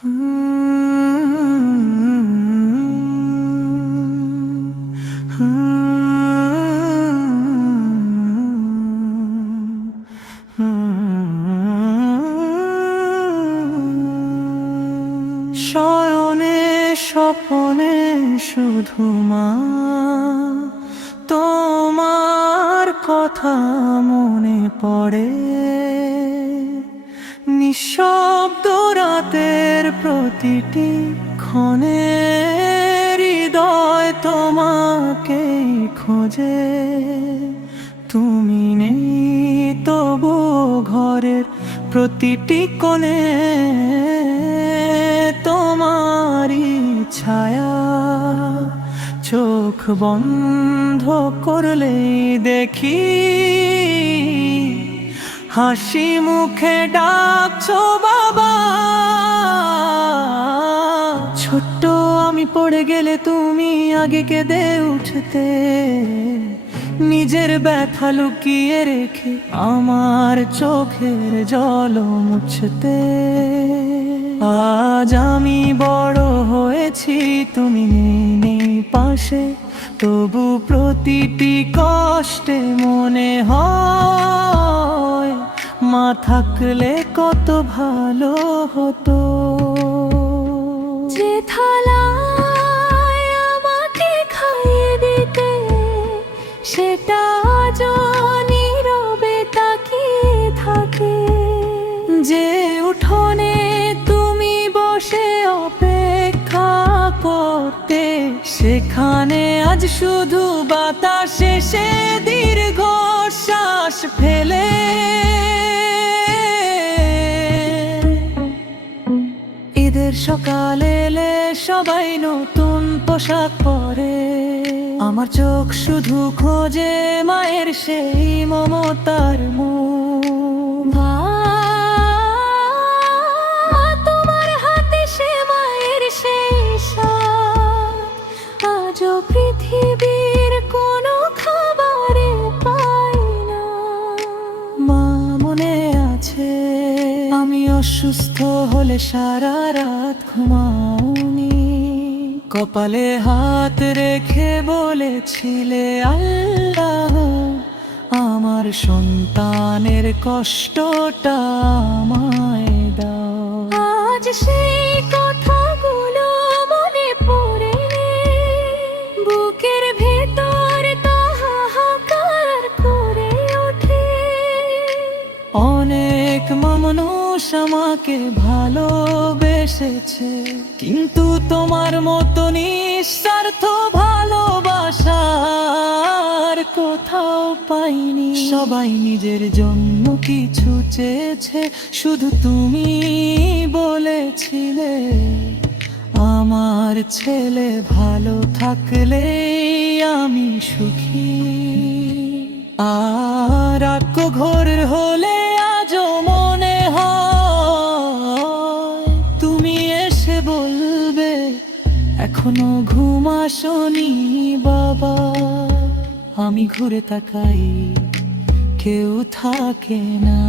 শয়নে স্বপনে শুধু মা তোমার কথা মনে পড়ে। নিঃশব্দ রাতের প্রতিটি ক্ষণে হৃদয় তোমাকে খোঁজে। তুমি নেই তবু ঘরের প্রতিটি কোণে তোমারই ছায়া। চোখ বন্ধ করলেই দেখি হাসি মুখে ডাকছো বাবা। ছোট্ট আমি পড়ে গেলে তুমি আগে কেঁদে উঠতে, নিজের ব্যথা লুকিয়ে রেখে আমার চোখের জল মুছতে। আজ আমি বড় হয়েছি, তুমি নেই পাশে, তবু প্রতিটি কষ্টে মনে হয় মা থাকলে কত ভালো হতো। যে থালায় আমাকে খাইয়ে দিতে, সেটা আজও নীরবে তাকিয়ে থাকে। যে উঠোনে তুমি বসে অপেক্ষা করতে, সেখানে আজ শুধু বাতাসে সে দীর্ঘ শ্বাস ফেলে। ঈদের সকাল এলে সবাই নতুন পোশাক পরে, আমার চোখ শুধু খোঁজে মায়ের সেই মমতার মুখ। তোমার হাতে সে মায়ের সেই স্বাদ আজও পৃথিবীর কোনো খাবারে পাই না। মা মনে আছে আমি অসুস্থ হলে সারা রাত ঘুমাওনি, কপালে হাত রেখে বলেছিলে আল্লাহ আমার সন্তানের কষ্টটা আমায় দাও। আজ সেই কথাগুলো মনে পড়ে, বুকের ভেতর হাহাকার করে ওঠে। অনেক মানুষ আমাকে ভালোবেসেছে, কিন্তু তোমার মতো নিঃস্বার্থ ভালোবাসার কোথাও পাইনি। সবাই নিজের জন্য কিছু চেয়েছে, শুধু তুমি বলেছিলে আমার ছেলে ভালো থাকলে আমি সুখী। আর ঘোর হলে আজও মনে হয় তুমি এসে বলবে এখনো ঘুম আসনি বাবা। আমি ঘুরে তাকাই কেউ থাকে না,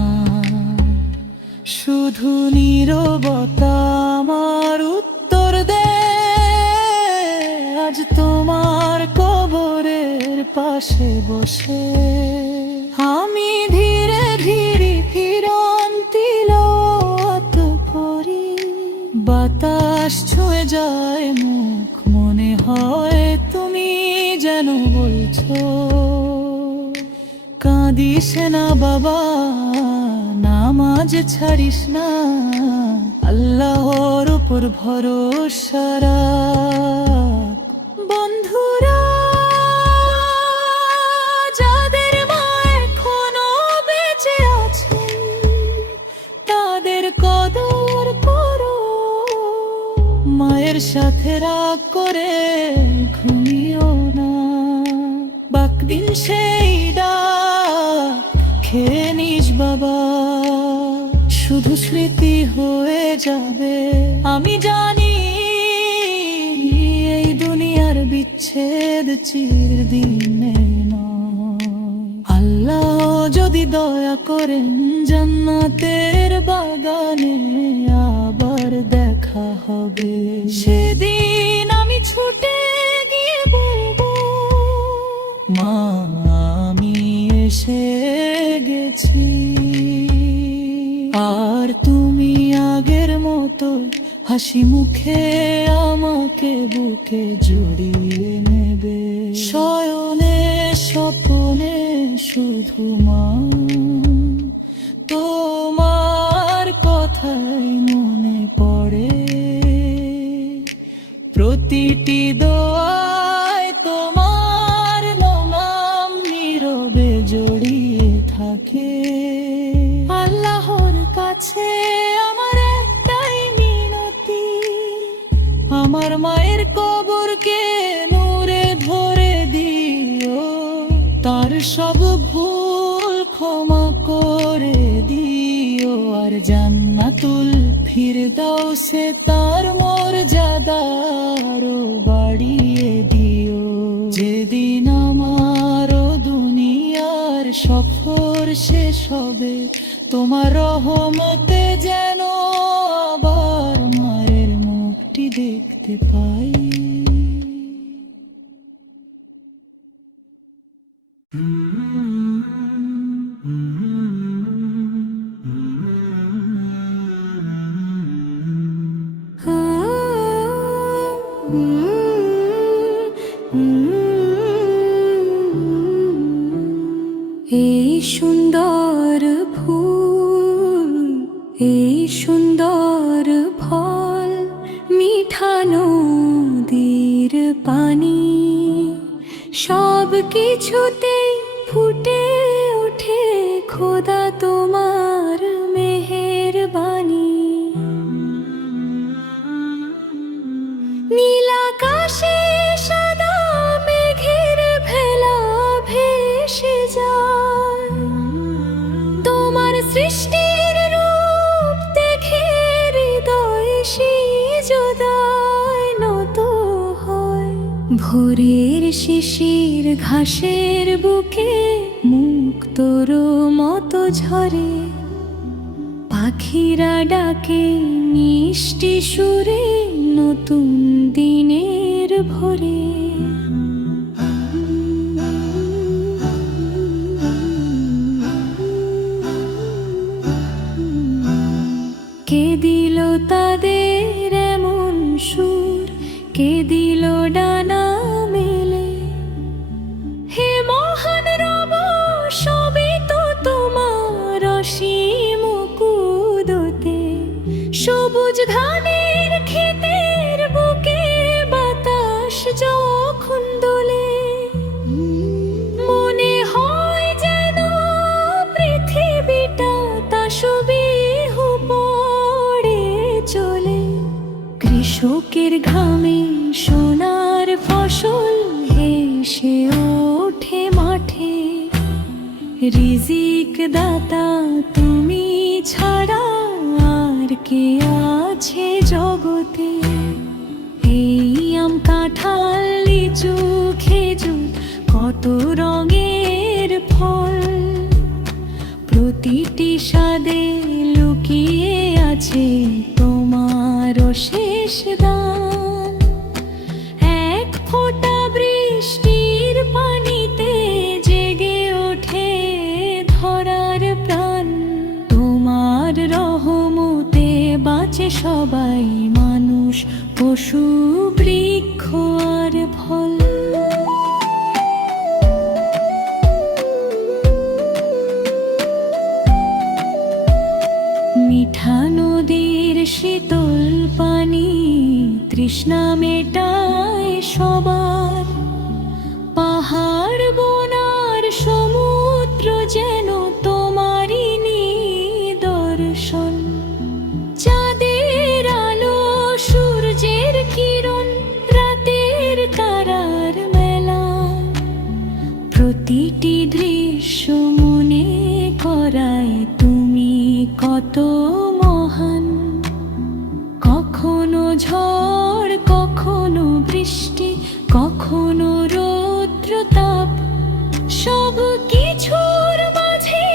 শুধু নীরবতা আমার উত্তর দে। আজ তোমার কবরের পাশে বসে আমি ধীরে ধীরে ফিরন্ত করি। বাতাস ছুঁয়ে যায় মুখ, মনে হয় তুমি যেন বলছো কাঁদিস না বাবা, নামাজ ছাড়িস না, আল্লাহর উপর ভরসা রাখ। বন্ধুরা যাদের মা এখনো বেঁচে আছে, তাদের কদর করো, মায়ের সাথে রাগ করে ঘুমিও না। বাকদিন সেই ডাক খেয়ে নিস বাবা, শুধু স্মৃতি হয়ে যাবে। আমি জানি এই দুনিয়ার বিচ্ছেদ চিরদিনে নয়। আল্লাহ যদি দয়া করেন জান্নাতের বাগানে আবার দেখা হাসি মুখে আমাকে বুকে জড়িয়ে নেবে। শয়নে স্বপ্নে শুধু মা, তোমার কথাই মনে পড়ে। প্রতিটি দোয়ায় তোমার নাম নীরবে জড়িয়ে থাকে। আল্লাহর কাছে আমার একটাই মিনতি, আমার মায়ের কবরকে নূরে ভরে দিও। তার সব ভুল ক্ষমা করে দিও, আর জান্নাতুল ফিরদাউসে তার মর্যাদা আরো বাড়িয়ে দিও। যেদিন আমার দুনিয়ার সফর শেষ হবে, তোমার রহমতে যেন আবার মায়ের মুখটি দেখতে পাই। এই সুন্দর ফুল, এই সুন্দর ফল, মিঠা নদীর পানি, সব কিছুতে ফুটে ওঠে খোদা তোমার মেহেরবানি। নীল আকাশে সাদা মেঘের ভেলা ভেসে যায়, তোমার সৃষ্টির রূপ দেখে হৃদয় সিজদায় নত হয়। ভোরের শিশির ঘাসের বুকে মুক্তোর মতো ঝরে, পাখিরা ডাকে মিষ্টি সুরে নতুন দিনের ভোরে। কে দিল তাদের এমন সুর, কে দিল ডানা মেলে? হে মহান রব, সবই তো তোমার অসীম কুদরতে। সবুজ ধানের ক্ষেতের বুকে বাতাস যখন দোলে, মনে হয় যেন পৃথিবীটা তাসবিহ পড়ে চলে। কৃষকের ঘামে সোনার ফসল হেসে ওঠে মাঠে, রিজিক দাতা তুমি ছাড়া আর কে আছে জগতে? এই আম কাঁঠাল লিচু খেজুর কত রঙের ফল, প্রতিটি স্বাদে লুকিয়ে আছে তোমার শেষ দান। এক ফোঁটা বৃষ্টির পানিতে জেগে ওঠে ধরার প্রাণ, তোমার রহমতে বাঁচে সবাই, মানুষ পশু বৃক্ষ আর ফল। মিঠা নদীর শীতল পানি তৃষ্ণা মেটায় সবার, পাহাড় বনার সমুদ্র যেন তোমারই নিদর্শন। চাঁদের আলো সূর্যের কিরণ রাতের তারার মেলা, প্রতিটি দৃশ্য মনে করায় তুমি কত মহান। কখনো ঝড়, কখনো বৃষ্টি, কখনো রৌদ্রতাপ, সব কিছুর মাঝে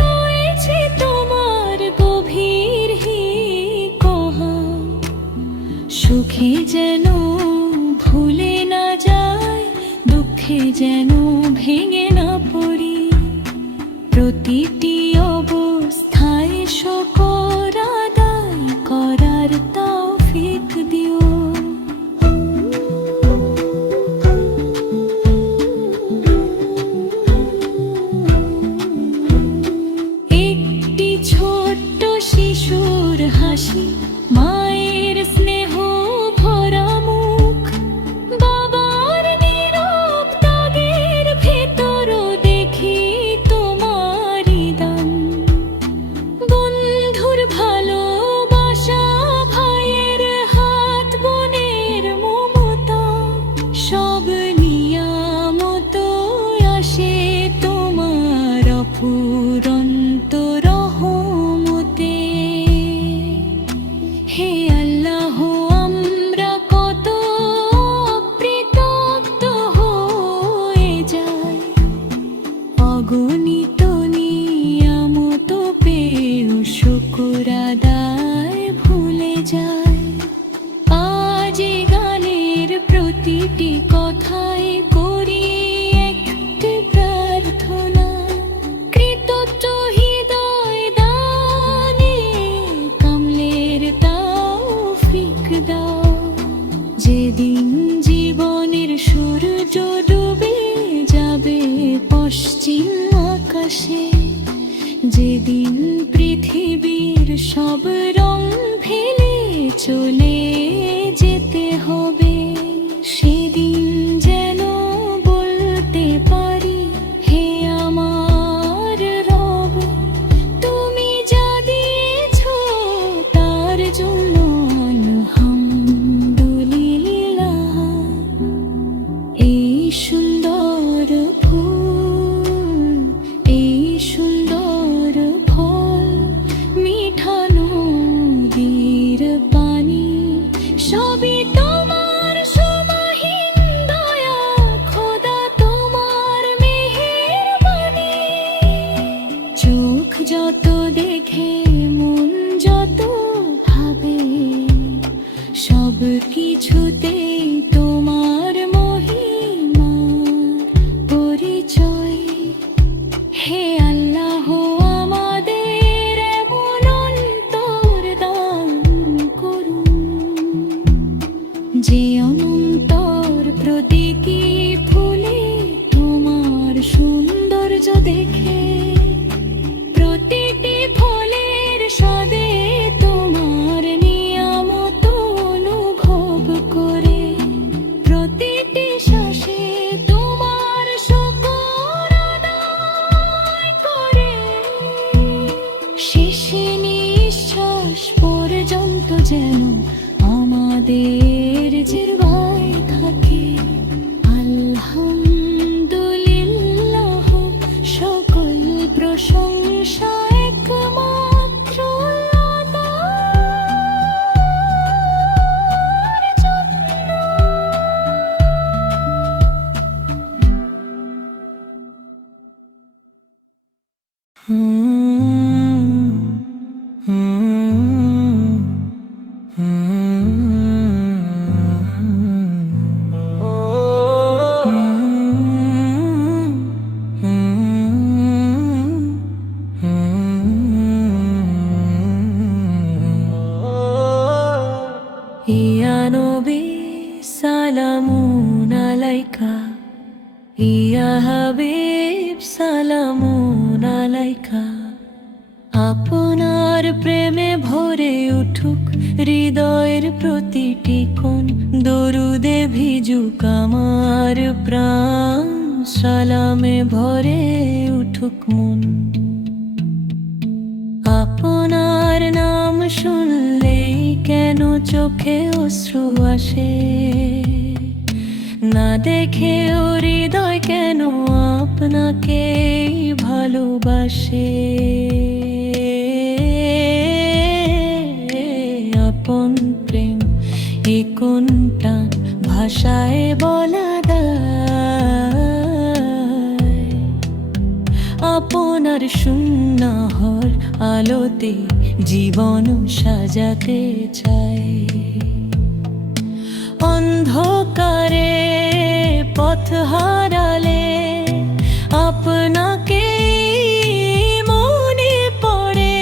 রয়েছে তোমার গভীর হিকহা। সুখে যেন ভুলে না যায়, দুঃখে যেন ভেঙে না পড়ি, প্রতিটি অবস্থায় শুকর আদায় করার তৌফিক চলে যেতে হবে। সেদিন যেন বলতে পারি, হে আমার রব, তুমি যা দিয়েছো তার জন্য আলহামদুলিল্লাহ। এই সুন্দর ফুল, এই সুন্দর ফল, মিঠা নদীর পানি, সবই তোমার সীমাহীন দয়া, খোদা তোমার মেহেরবানি। চোখ যত দেখে, মন যত ভাবে, সব কিছুতেই তোমার মহিমার পরিচয়। হে আল্লাহ, আমাদের এমন অন্তর দান করুন, যে অনন্তর প্রতীকী ফুলে তোমার সৌন্দর্য দেখে, প্রতিটি ফলের স্বাদে তোমার নিয়ামত অনুভব করে, প্রতিটি শ্বাসে তোমার শুকর আদায় করে, শেষে নিঃশ্বাস পর্যন্ত যেন আমাদের জিহ্বায় থাকে আলহামদুলিল্লাহ। সকল প্রশংসা একমাত্র আল্লাহর জন্য। ইয়া নবী সালামুন আলাইকা, ইয়া হাবিব সালামুন আলাইকা। আপনার প্রেমে ভরে উঠুক হৃদয়ের প্রতিটি কোণ, দরুদে ভিজুক আমার প্রাণ, সালামে ভরে উঠুক মন। আপনার নাম শুনলেই কেন চোখে অশ্রু আসে, না দেখেও হৃদয় কেন আপনাকে ভালোবাসে। আপন প্রেম এ কোন টান ভাষায় বলা দায়, আপনার সুন্নাহর আলোতে জীবন সাজাতে চাই। অন্ধকারে পথ হারালে আপনাকে মনে পড়ে,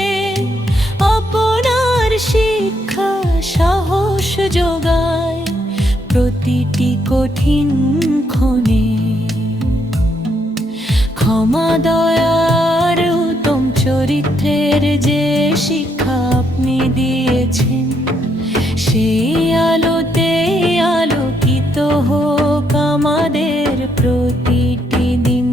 আপনার শিক্ষা সাহস যোগায় প্রতিটি কঠিন ক্ষণে। ক্ষমা দয়ার উত্তম চরিত্রের যে শিক্ষা আপনি দিয়েছেন, সেই আলোতে আলোকিত হোক আমাদের প্রতিটি দিন।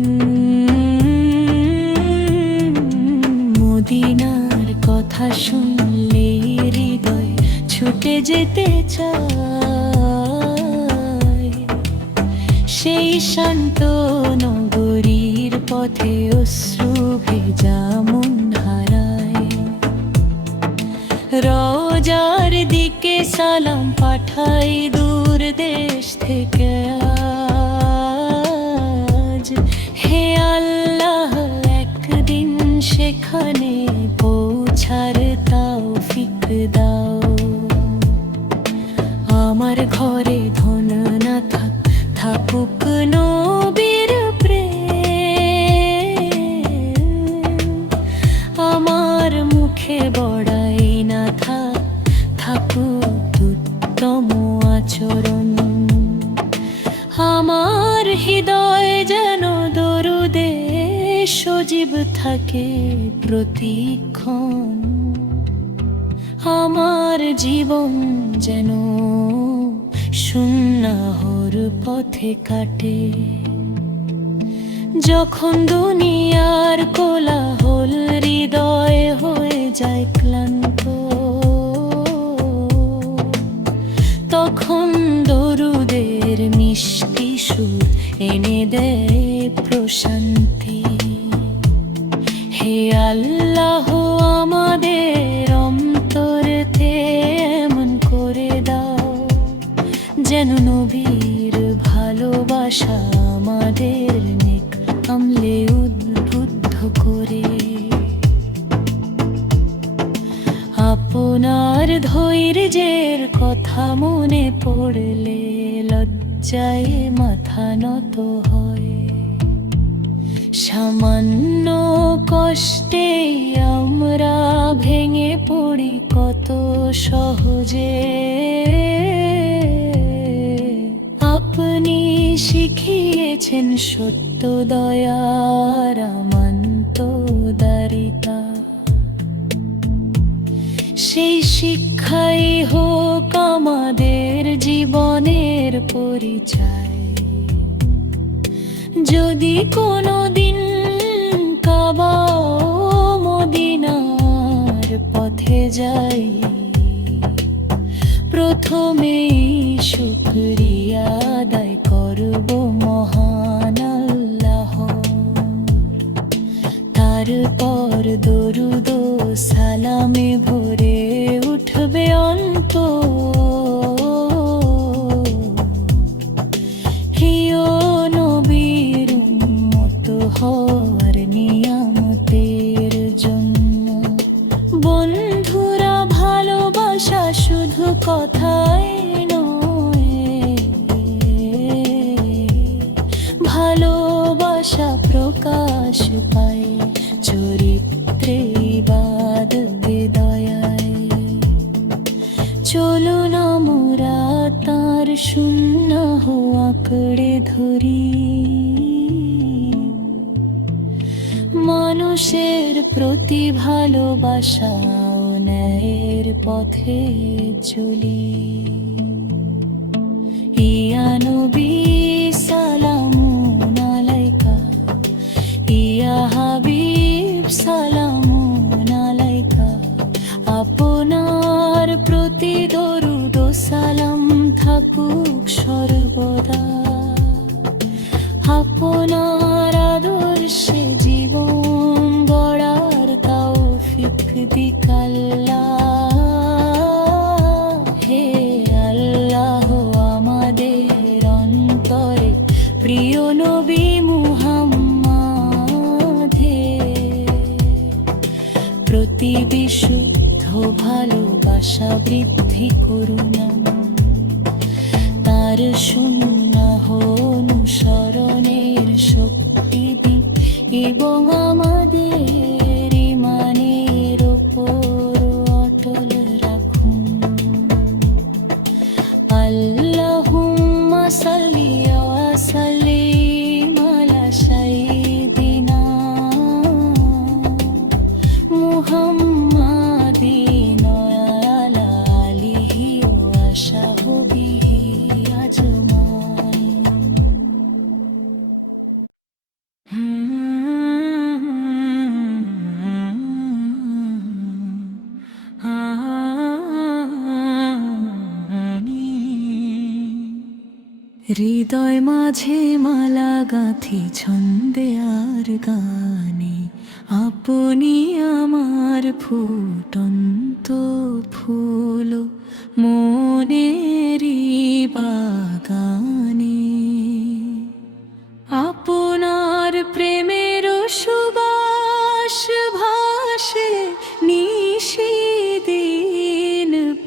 মদিনার কথা শুনলে হৃদয় ছুটে যেতে চায়, সেই শান্ত নগরীর পথে অশ্রু ভেজা মন হারায়। রওজার দিকে সালাম পাঠাই দূর দেশ থেকে আজ, হে আল্লাহ একদিন সেখানে পৌঁছার তৌফিক দাও। আমার ঘরে ধন না থাক, থাকুক নবীর প্রেম, আমার মুখে বড়াই না থাক, থাকুক উত্তম আচরণ। আমার হৃদয় যেন দরুদে সজীব থাকে প্রতিক্ষণ। আমার জীবন যেন সুন্নাহর পথে কাটে, যখন দুনিয়ার কোলাহল হৃদয় হয়ে যায় ক্লান্ত, তখন দরুদের মিষ্টি সুর এনে দেয় প্রশান্তি। হে আল্লাহ, আমাদের অন্তরেতে এমন করে দাও যেন নবীর ভালোবাসা আমাদের নেক আমলে উদ্বুদ্ধ করে। আপনার ধৈর্যের কথা মনে পড়লে লজ্জায় মাথা নত হয়। সামান্য কষ্টে আমরা ভেঙে পড়ি কত সহজে, আপনি শিখিয়েছেন সত্য দয়ার আমান্তদারিতা। সেই শিক্ষাই হোক আমাদের জীবনের পরিচয়। যদি কোনোদিন কাবা ও মদিনার পথে যাই, প্রথমেই শুকরিয়া আদায় করব মহান আল্লাহ, তারপর দরুদ ও সালামে ভরে উঠবে অন্তর। প্রিয় নবীর উম্মত হওয়ার নিয়ামতের জন্য বন্ধুরা, ভালোবাসা শুধু কথাই নয়, ভালোবাসা প্রকাশ পায় চরিত্রে, ইবাদতে, দয়ায়। চলুন আমরা তার সুন্নাহ আঁকড়ে ধরি, মানুষের প্রতি ভালোবাসা ও ন্যায়ের পথে চলি। ইয়া নবী সালামুন আলাইকা, ইয়া হাবিব সালামুন আলাইকা। আপনার প্রতি দরুদ ও সালাম থাকুক সর্বদা, আপনার আদর্শে জীবন গড়ার তৌফিক দিক আল্লাহ। হে আল্লাহ, আমাদের অন্তরে প্রিয় নবী মুহাম্মাদের প্রতি বিশুদ্ধ ভালোবাসা বৃদ্ধি করুন, তার সুন্নাহ অনুসরণের শক্তি দিন এবং আমাদের ঈমানের উপর অটল রাখুন। আল্লাহুম্মা সাল্লি ওয়া সাল্লিম আলা সাইয়্যিদিনা মুহাম্মাদিন ওয়া আলা আলিহি ওয়া সাহবিহি আজমাইন। হৃদয় মাঝে মালা গাঁথি ছন্দে আর গানে, আপনি আমার ফুটন্ত ফুল মনেরই বাগানে। আপনার প্রেমের সুবাস ভাসে নিশিদিন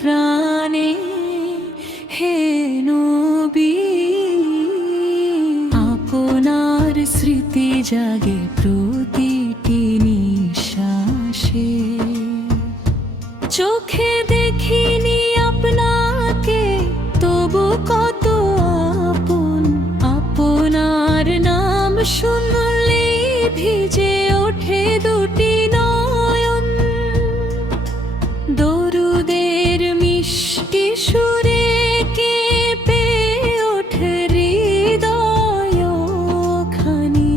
প্রাণে। হে নবী, আপনার স্মৃতি জাগে প্রতিটি নিঃশ্বাসে। চোখে দেখিনি আপনাকে, তবু কত আপন। আপনার নাম শুনলে ভিজে ওঠে দুটি নয়ন। দরুদে সুরে কেঁপে ওঠে হৃদয় খানি,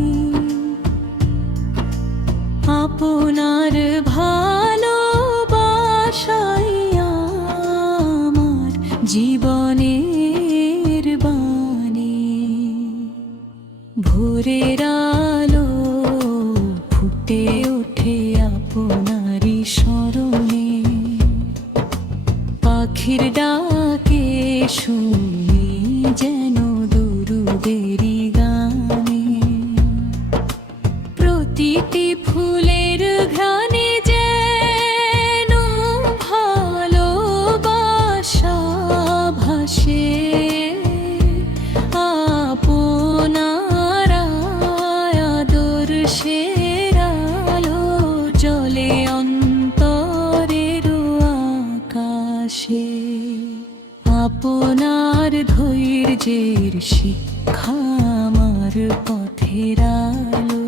আপনার ভালোবাসাই আমার জীবনের বাণী। ভোরের আলো ফুটে ওঠে আপনারই স্মরণে, পাখির ডাকে শুনি যেন দুরুদেরই গানে, প্রতিটি ফুলের ঘ্রাণে যেন ভালোবাসা ভাসে। আপনার আদর্শের আলো জ্বলে অন্তরের আকাশে, আপনার ধৈর্যের শিক্ষা আমার পথের আলো,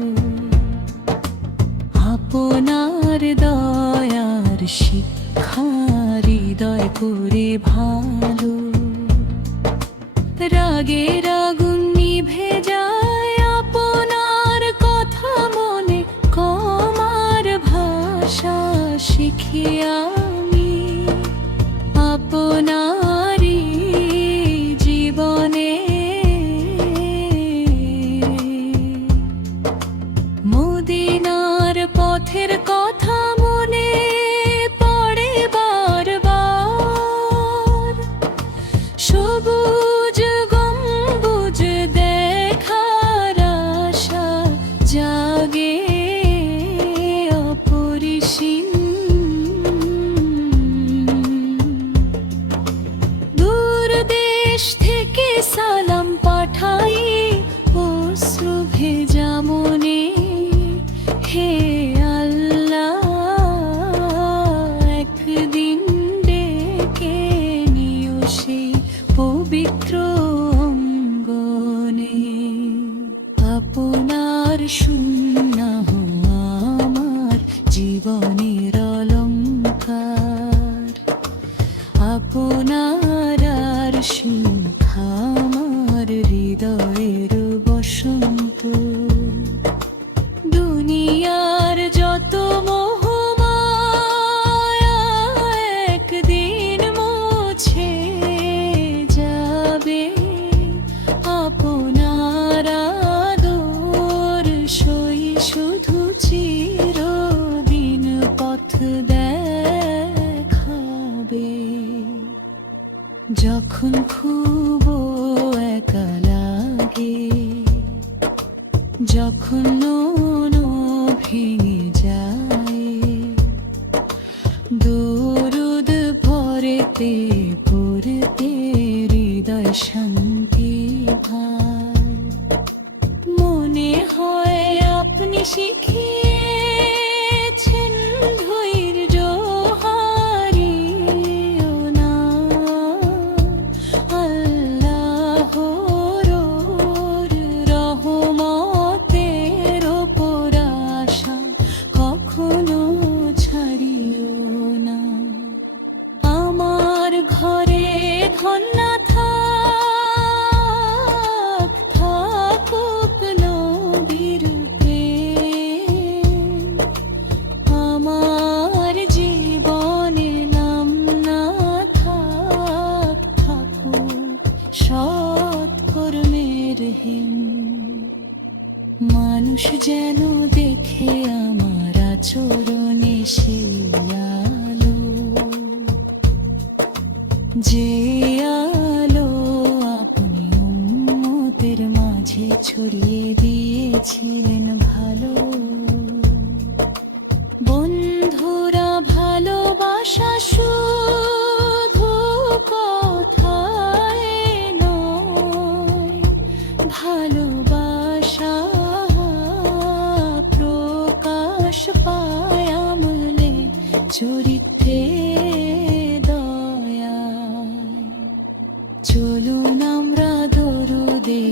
আপনার দয়ার শিক্ষা হৃদয় করে ভালো। রাগের আগুন নিভে যায় আপনার কথা মনে, কমার ভাষা শিখি আমি আপনারই জীবনে। মদিনার পথের কথা মনে পড়ে বারবার, সবুজ গম্বুজ দেখার আশা জাগে অপরিসীম। দূর দেশ থেকে সালাম পাঠাই অশ্রু ভেজা মনে, হে আল্লাহ একদিন ডেকে নিও সেই পবিত্র অঙ্গনে। আপনার সুন্নাহ আমার জীবনের অলংকার, আপনার আর সুখা আমার হৃদয়ের বসন্ত। দুনিয়ার যত মোহমায়া একদিন মুছে যাবে, আপনার আদর সই শুধু চিরদিন পথ দেখাবে। যখন খুব একা লাগে, যখন মন ভেঙে যায়, দরুদ পড়তে পড়তে হৃদয় শান্তি পায়। মনে হয় আপনি শিখিয়েছেন ধৈর্য হারিও না, আল্লাহর রহমতের ওপর আশা কখনো ছাড়িও না। আমার ঘরে ধন না থাকুক নবীর প্রেম, আমার জীবনে নাম না থাকুক সৎকর্মের হিম। মানুষ যেন দেখে আমার আচরণে সেই আলো, যে আলো আপনি উম্মতের মাঝে ছড়িয়ে দিয়েছিলেন ভালো। বন্ধুরা ভালোবাসা শুধু কথায় নয়, ভালোবাসা প্রকাশ পায় আমলে চরিত্রে দয়ায়। চলুন আমরা দরুদে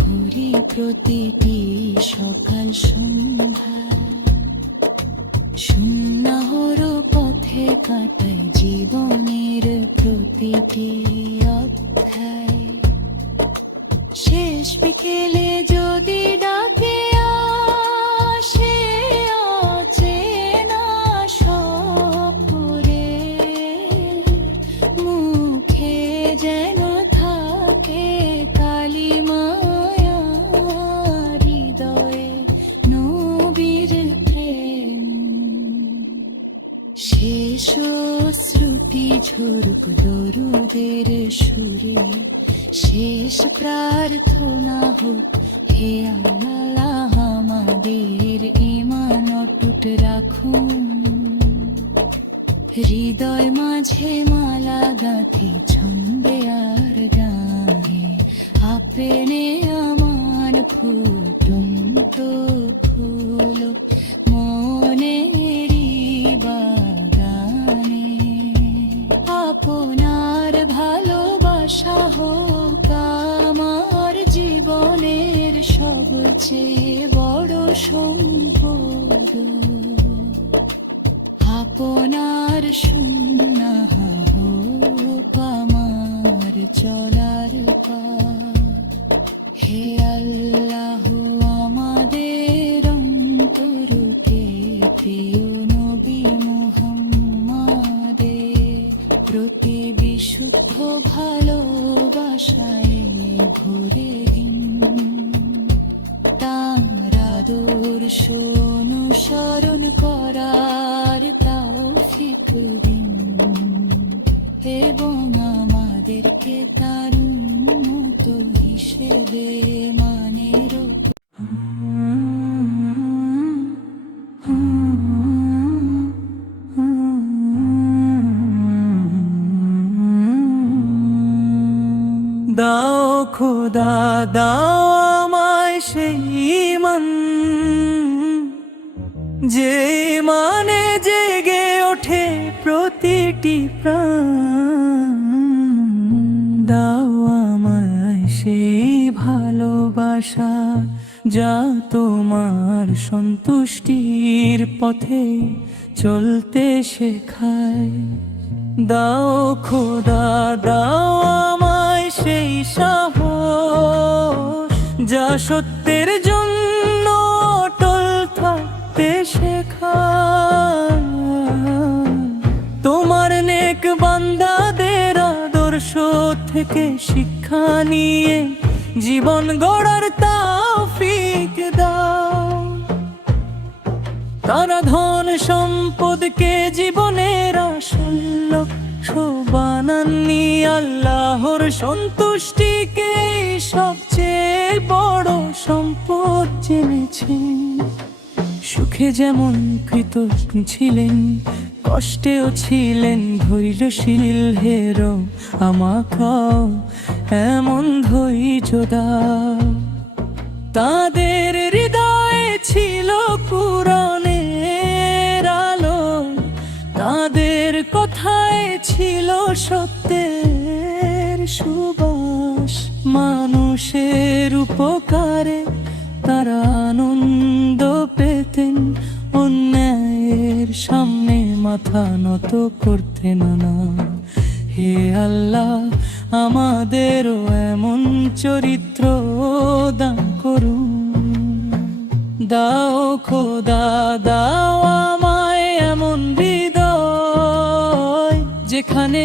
ভরি প্রতিটি সকাল সন্ধ্যায়, সুন্নাহর পথে কাটাই জীবনের প্রতিটি অধ্যায় শেষ বিকেলে যদি ডাকে আসে অচেনা সফরে মুখে যেন থাকে কালিমায়া হৃদয়ে নবীর প্রেম শেষ শ্রুতি ঝরুক দরুদের সুরে শেষ প্রার্থনা হোক হে আল্লাহ আমাদের ঈমান অটুট রাখুন হৃদয় মাঝে মালা গাঁথি ছন্দে আর গাহে আপনে আমার ফুটন্ত ফুল মনেরই বাগানে আপনার ভালোবাসা হোক আমার জীবনের সবচেয়ে বড় সম্পদ আপনার সুন্নাহ হোক আমার চলার পথ হে আল্লাহ আমাদের অন্তরকে প্রিয় নবী মুহাম্মাদের প্রতি বিশুদ্ধ ভালোবাসায় ভরে দিন তাঁর আদর্শ অনুসরণ করার তৌফিক দিন এবং আমাদেরকে তার উম্মত হিসেবে মানের দাও খোদা দাও আমায় সেই ঈমান যে মানে জেগে ওঠে প্রতিটি প্রাণ দাও আমায় সেই ভালোবাসা যা তোমার সন্তুষ্টির পথে চলতে শেখায় দাও খোদা দাও আমায় সেই সাহস যা সত্যের জন্য অটল থাকতে শেখায় তোমার নেক বান্দাদের আদর্শ থেকে শিক্ষা নিয়ে জীবন গড়ার তৌফিক দাও তারা ধন সম্পদকে জীবনের আসল লক্ষ্য বানাননি আল্লাহর সন্তুষ্টিকে সবচেয়ে বড় সম্পদ জেনেছেন সুখে যেমন কৃতজ্ঞ ছিলেন কষ্টেও ছিলেন ধৈর্যশীল হেরো আমাকেও এমন ধৈর্য দাও তাদের হৃদয়ে ছিল কুরআনের আলো তাদের কথায় ছিল সত্যের সুবাস মানুষের উপকারে তারা আনন্দ পেতেন অন্যায়ের সামনে মাথা নত করতেন না হে আল্লাহ আমাদেরও এমন চরিত্র দান করুন দাও খোদা দাও আমায় এমন হৃদয় যেখানে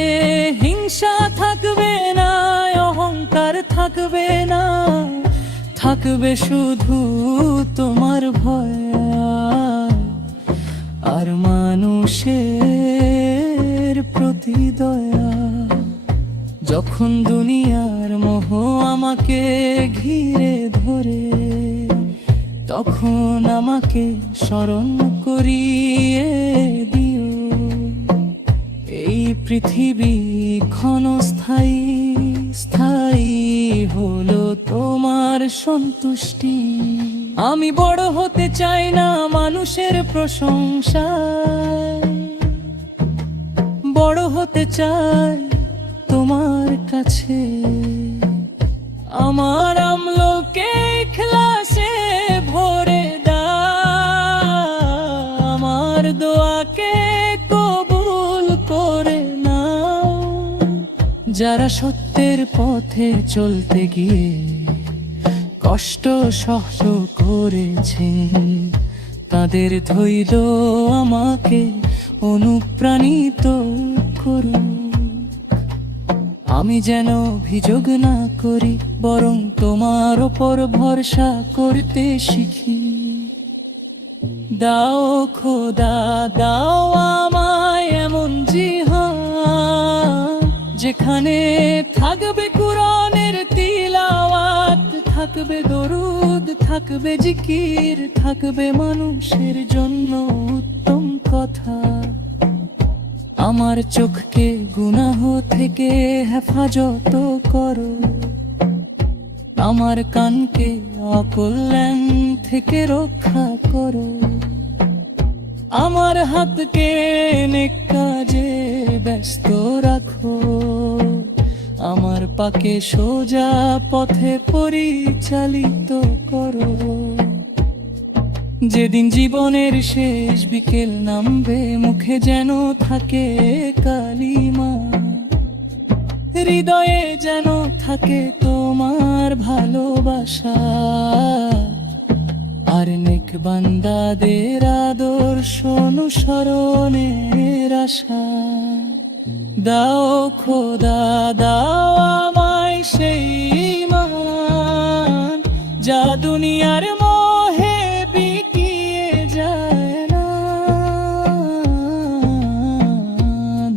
হিংসা থাকবে না অহংকার থাকবে না থাকবে শুধু তোমার ভয় আর মানুষের প্রতি দয়া যখন দুনিয়ার মোহ আমাকে ঘিরে ধরে তখন আমাকে স্মরণ করিয়ে দিও এই পৃথিবী ক্ষণস্থায়ী স্থায়ী হলো তোমার সন্তুষ্টি আমি বড় হতে চাই না মানুষের প্রশংসায় বড় হতে চাই তোমার কাছে আমার আমলকে ইখলাসে ভরে দাও আমার দোয়াকে কবুল করে নাও যারা সত্যের পথে চলতে গিয়ে কষ্ট সহ্য করেছে, তাদের ধৈর্য আমাকে অনুপ্রাণিত করুন। আমি যেন অভিযোগ না করি, বরং তোমার ওপর ভরসা করতে শিখি। দাও খোদা দাও আমায় এমন জিহান, যেখানে থাকবে কুরআনের তিলাওয়াত, থাকবে দরুদ, থাকবে জিকির, থাকবে মানুষের জন্য উত্তম কথা। আমার চোখকে গুনাহ থেকে হেফাজত করো, আমার কানকে অকল্যাণ থেকে রক্ষা করো, আমার হাতকে নেক কাজে ব্যস্ত রাখো, আমার পাকে সোজা পথে পরিচালিত করো। যেদিন জীবনের শেষ বিকেল নামবে, মুখে যেন থাকে কালিমা, হৃদয়ে যেন থাকে তোমার ভালোবাসা, আর নেক বান্দাদের আদর্শ অনুসরণের আশা। দাও খোদা দাও আমায় সেই ঈমান, যা দুনিয়ার মোহে বিকিয়ে যায় না।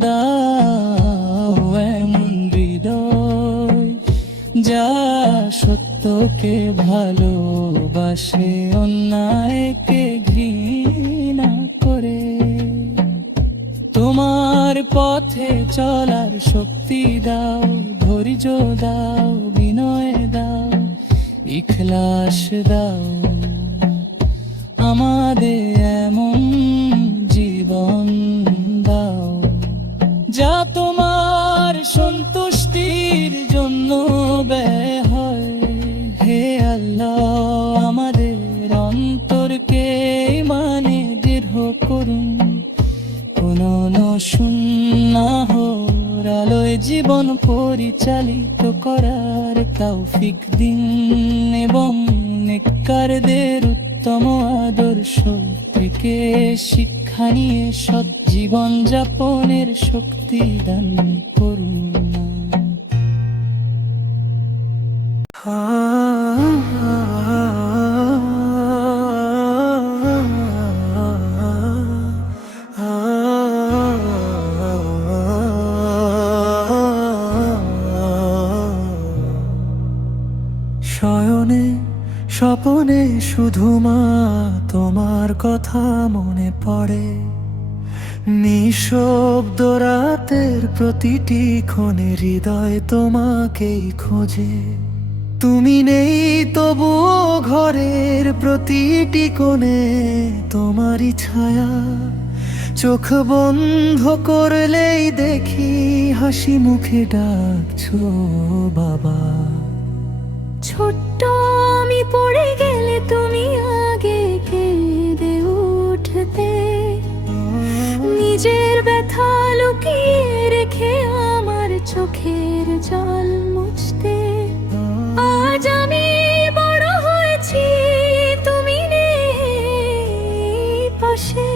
দাও এমন হৃদয় যা সত্যকে ভালোবাসে, অন্যায়কে ঘৃণা করে। তোমার পথে চলার শক্তি দাও, ধৈর্য দাও, বিনয় দাও, ইখলাস দাও। আমাদের এমন জীবন দাও যা তোমার সন্তুষ্টির জন্য ব্যয় হয়। হে আল্লাহ, আমাদের অন্তরকে মানে দৃঢ় করুন, কোনো সুন্নাহর আলোয় জীবন পরিচালিত করার তৌফিক দিন, এবং নেককারদের উত্তম আদর্শ থেকে শিক্ষা নিয়ে সৎ জীবন যাপনের শক্তি দান করুন। শয়নে স্বপনে শুধু মা তোমার কথা মনে পড়ে, নিঃশব্দ রাতের প্রতিটি ক্ষণে হৃদয় তোমাকেই খোঁজে। তুমি নেই তবুও ঘরের প্রতিটি কোণে তোমারই ছায়া, চোখ বন্ধ করলেই দেখি হাসি মুখে ডাকছো বাবা। ছোট্ট আমি পড়ে গেলে তুমি আগে কেঁদে উঠতে, নিজের ব্যথা লুকিয়ে রেখে আমার চোখের জল মুছতে। আজ আমি বড় হয়েছি, তুমি নেই পাশে,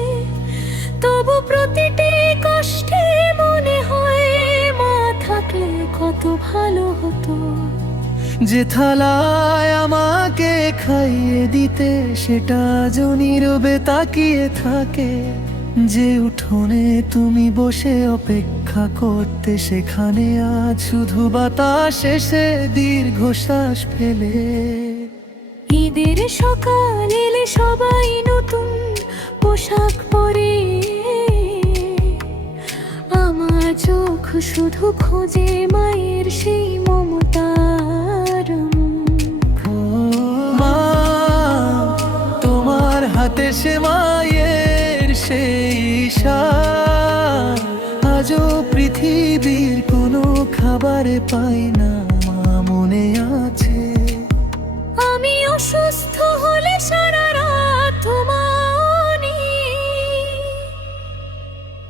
তবু প্রতিটি কষ্টে মনে হয় মা থাকলে কত ভালো হতো। যে থালায় আমাকে খাইয়ে দিতে, সেটা যে নীরবে তাকিয়ে থাকে। যে উঠোনে তুমি বসে অপেক্ষা করতে, সেখানে আজ শুধু বাতাস এসে দীর্ঘশ্বাস ফেলে। ঈদের সকাল এলে সবাই নতুন পোশাক পরে, আমার চোখ শুধু খোঁজে মায়ের সেই মমতার মুখ। মা, তোমার হাতে সে মায়ের সেই ইশারা, আজও পৃথিবীর কোনো খাবারে পাই না মা মনে আছে। আমি অসুস্থ হলে সারা রাত তোমানি,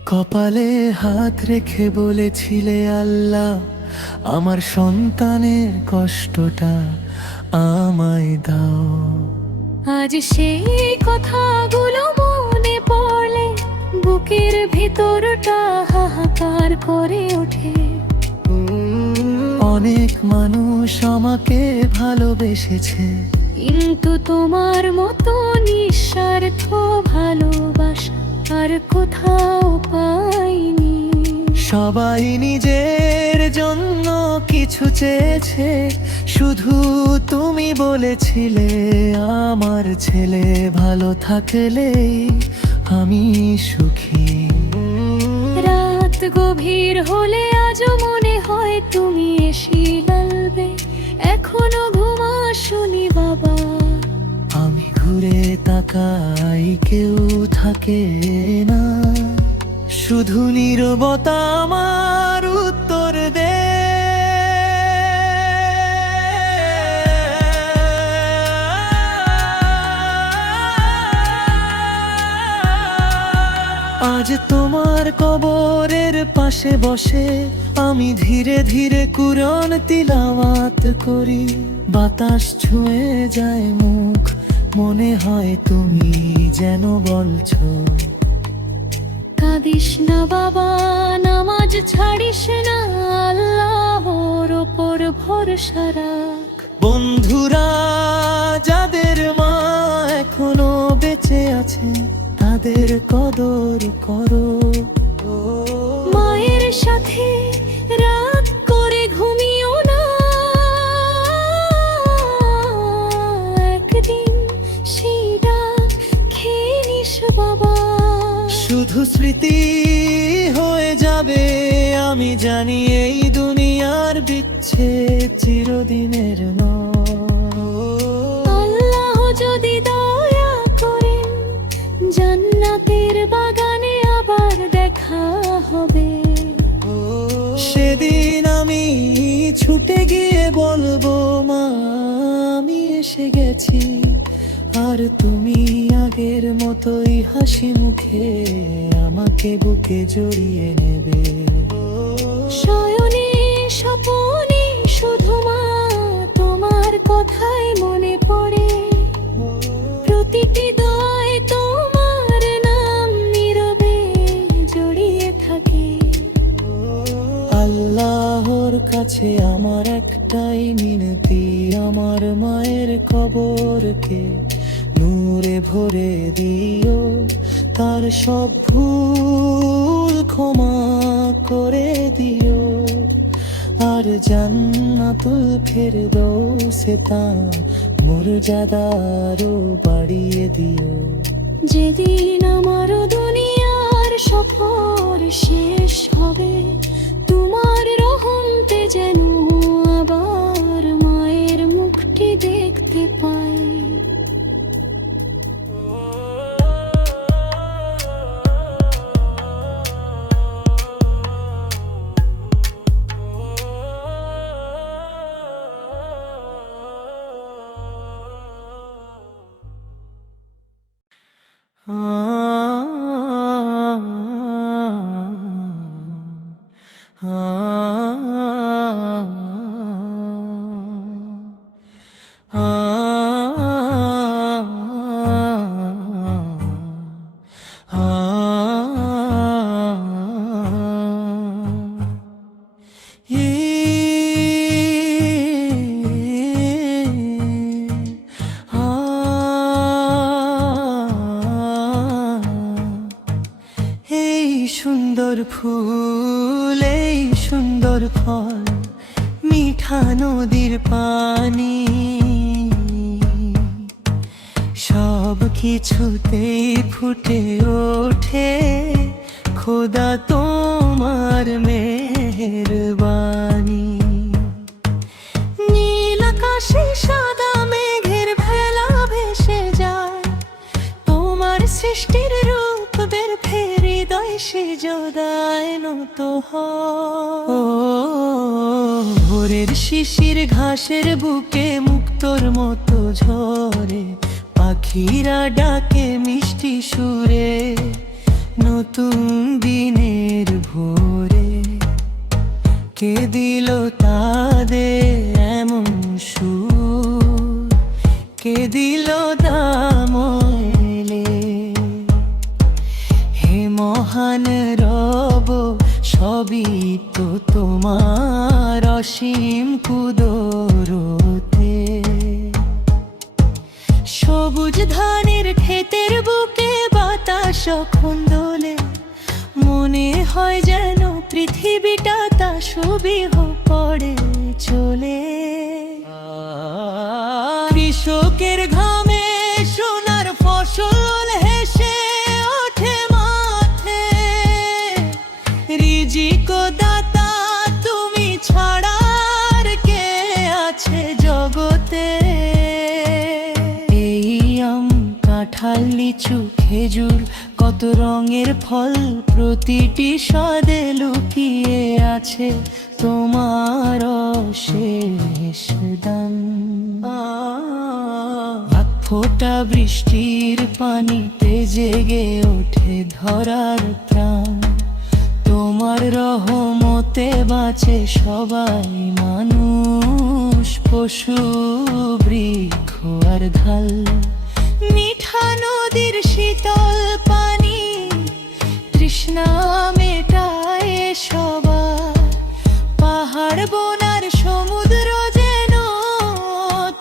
কপালে হাত রেখে বলেছিলে আল্লাহ আমার সন্তানের কষ্টটা আমায় দাও। আজ সেই কথাগুলো মনে পড়লে বুকের ভেতরটা হাহাকার করে ওঠে। অনেক মানুষ আমাকে ভালোবেসেছে, কিন্তু তোমার মতো নিঃস্বার্থ ভালোবাসা আর কোথাও পাইনি। সবাই নিজের জন্য কিছু চেয়েছে, শুধু তুমি বলেছিলে আমার ছেলে ভালো থাকলেই আমি সুখী। রাত গভীর হলে আজও মনে হয় তুমি এসে বলবে এখনো ঘুমাসনি বাবা। আমি ঘুরে তাকাই কেউ থাকে না, শুধু নীরবতা আমার উত্তর দে। আজ তোমার কবরের পাশে বসে আমি ধীরে ধীরে কুরআন তিলাওয়াত করি। বাতাস ছুঁয়ে যায় মুখ, মনে হয় তুমি যেন বলছো কাঁদিস না বাবা, নামাজ ছাড়িস না, আল্লাহর ওপর ভরসা রাখ। বন্ধুরা যাদের মা এখনো বেঁচে আছে তাদের কদর করো। মায়ের সাথে রাত করে ঘুমিও না, একদিন সেই ডাক খেয়ে নিস বাবা। শুধু স্মৃতি হয়ে যাবে আমি জানি, এই দুনিয়ার বিচ্ছেদ চিরদিনের নয়। আল্লাহ যদি দয়া করেন জান্নাতের বাগানে আবার দেখা হবে, সেদিন আমি ছুটে গিয়ে বলবো মা আমি এসে গেছি। আর তুমি আগের মতোই হাসি মুখে আমাকে বুকে জড়িয়ে নেবে। শয়নে স্বপনে শুধু মা তোমার কথাই মনে পড়ে, প্রতিটি দোয়ায় তোমার নাম নীরবে জড়িয়ে থাকে। আল্লাহর কাছে আমার একটাই মিনতি, আমার মায়ের কবরকে নূরে ভরে দিও, তার সব ভুল ক্ষমা করে দিও, আর জান্নাতুল ফেরদৌসে তার মর্যাদা আরো বাড়িয়ে দিও। যেদিন আমার দুনিয়ার সফর শেষ হবে, তোমার রহমতে যেন আবার মায়ের মুখটি দেখতে পাই। সুন্দর ফুল, এই সুন্দর ফল, মিঠা নদীর পানি, সব কিছুতেই ফুটে ওঠে খোদা তোমার মেহেরবানি। নীল আকাশে সাদা মেঘের ভেলা ভেসে যায়, তোমার সৃষ্টির রূপ বের ফেরি দয় সিজদায় নত হয়। ভোরের শিশির ঘাসের বুকে মুক্তোর মতো ঝরে, পাখিরা ডাকে মিষ্টি সুরে নতুন দিনের ভোরে। কে দিল তাদের এমন সুর, কে দিল দাম এলে? হে মহান রব, সবই তো তোমার অসীম কুদরতে। সবুজ ধানের ক্ষেতের বুকে বাতাস যখন দোলে, মনে হয় যেন পৃথিবীটা তাসবিহ পড়ে চলে। কৃষকের ঘামে সোনার ফসল হেসে ওঠে মাঠে, রিজিক দাতা তুমি ছাড়া আর কে আছে জগতে? এই আম, কাঁঠাল, লিচু, খেজুর, কত রঙের ফল, প্রতিটি স্বাদে লুকিয়ে আছে তোমার অশেষ দান। এক ফোঁটা বৃষ্টির পানিতে জেগে ওঠে ধরার প্রাণ, তোমার রহমতে বাঁচে সবাই, মানুষ, পশু, বৃক্ষ আর ঢাল। মিঠা নদীর শীতল পানি তৃষ্ণা মেটায় সবার, পাহাড় বনার সমুদ্র যেন